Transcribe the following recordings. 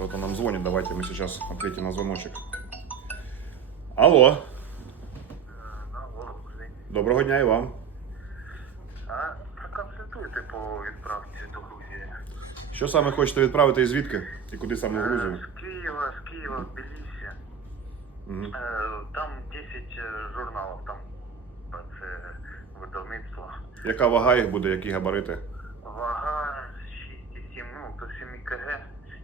Кто-то нам звонит, давайте мы сейчас ответим на звоночек. Алло, доброго дня і вам. А проконсультуйте по відправці до Грузії. Що саме хочете відправити і звідки? І куди саме в Грузію? Е, З Києва, з Києва в Тбілісі. Мгм. Е, Там 10 е, журналів, там це видавництво. Яка вага їх буде, які габарити? Вага 6,7, ну, до 7 кг.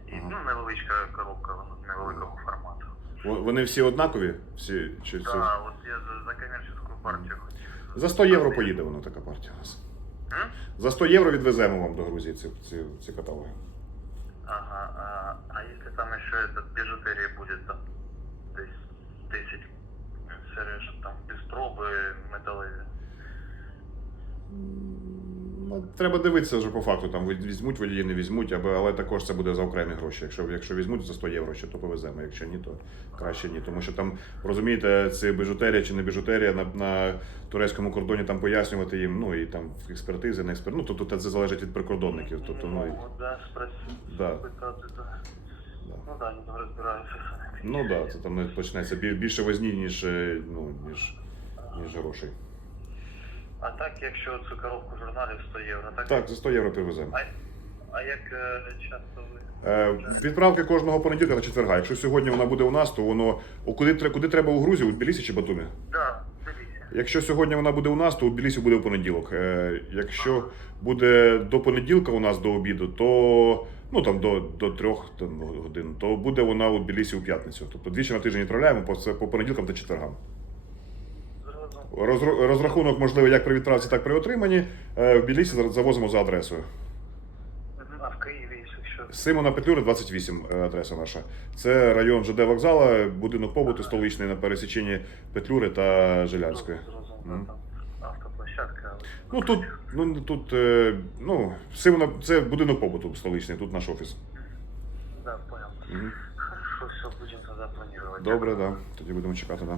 І ну, невеличка коробка невеликого формату. Во- Вони всі однакові? Всі, чи Так, це... от я за, за комерційну партію хотів. За 100 євро поїде воно, така партія у нас. М? За 100 євро відвеземо вам до Грузії ці, ці, ці каталоги. Ну, треба дивитися вже по факту, там візьмуть водії, не візьмуть, або, але також це буде за окремі гроші. Якщо, якщо візьмуть за 100 євро, ще то повеземо. Якщо ні, то краще ні. Тому що там, розумієте, це біжутерія чи не біжутерія на, на турецькому кордоні там пояснювати їм, ну і там експертизи, не експерт. Ну, тобто це залежить від прикордонників. Тобто, ну, і- ну, да, Да. питати, да. Ну не розбираюся. Ну так, да, це там не почнеться бі- більше возні, ніж, е, ну, ніж, ніж грошей. А так, якщо цю коробку журналів 100 євро, так? Так, за 100 євро привеземо. А, а як е, часто ви? Е, Відправки кожного понеділка та четверга. Якщо сьогодні вона буде у нас, то воно о, куди, тре- куди треба у Грузію, у Тбілісі чи Батумі? Да, дивіться. Якщо сьогодні вона буде у нас, то у Тбілісі буде у понеділок. Е, Якщо буде до понеділка у нас до обіду, то ну там до, до трьох там, годин, то буде вона у Тбілісі у п'ятницю. Тобто двічі на тиждень відправляємо по, це- по понеділкам та четвергам. Розрахунок можливий як при відправці, так при отриманні. Е, В Тбілісі за- завозимо за адресою. А в Києві, якщо Симона Петлюри, 28 е, адреса наша. Це район ЖД вокзала, будинок побуту столичний на пересіченні Петлюри та Жилянської. Зрозуміло, автоплощадка. Ну тут, ну тут, е, ну, Симона, це будинок побуту столичний, тут наш офіс. Да, понял. Мгм. Хорошо, все, будем тогда планировать. Добре, да. Тоді будемо чекати, да.